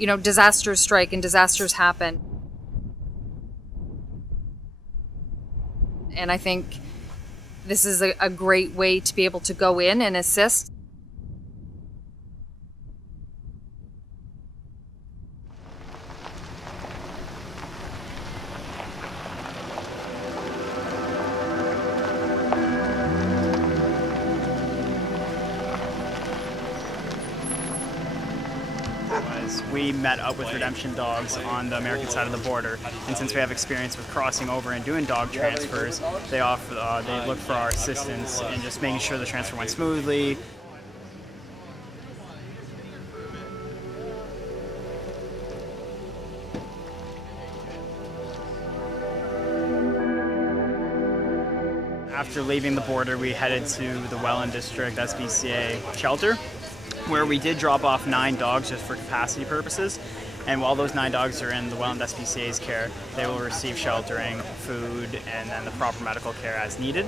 you know, disasters strike and disasters happen. And I think this is a great way to be able to go in and assist. We met up with Redemption dogs on the American side of the border, and since we have experience with crossing over and doing dog transfers, they look for our assistance in just making sure the transfer went smoothly. After leaving the border, we headed to the Welland District SPCA shelter, where we did drop off 9 dogs just for capacity purposes. And while those 9 dogs are in the Welland SPCA's care, they will receive sheltering, food, and then the proper medical care as needed.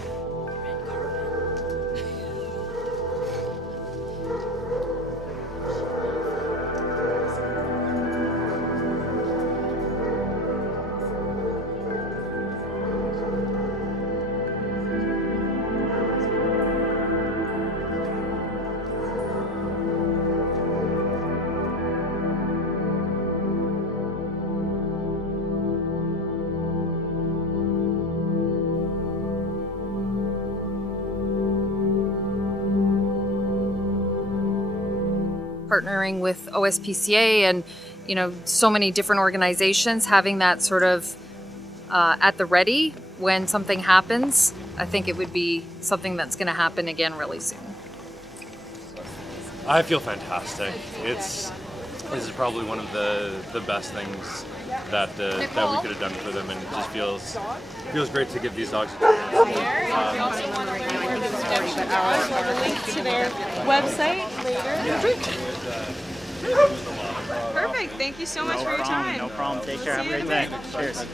Partnering with OSPCA and, you know, so many different organizations, having that sort of at the ready when something happens, I think it would be something that's going to happen again really soon. I feel fantastic. This is probably one of the best things that we could have done for them, and it just feels great to give these dogs. Link to their website later. Perfect. Thank you so much for your time. No problem. Take care. Have a great day. Cheers.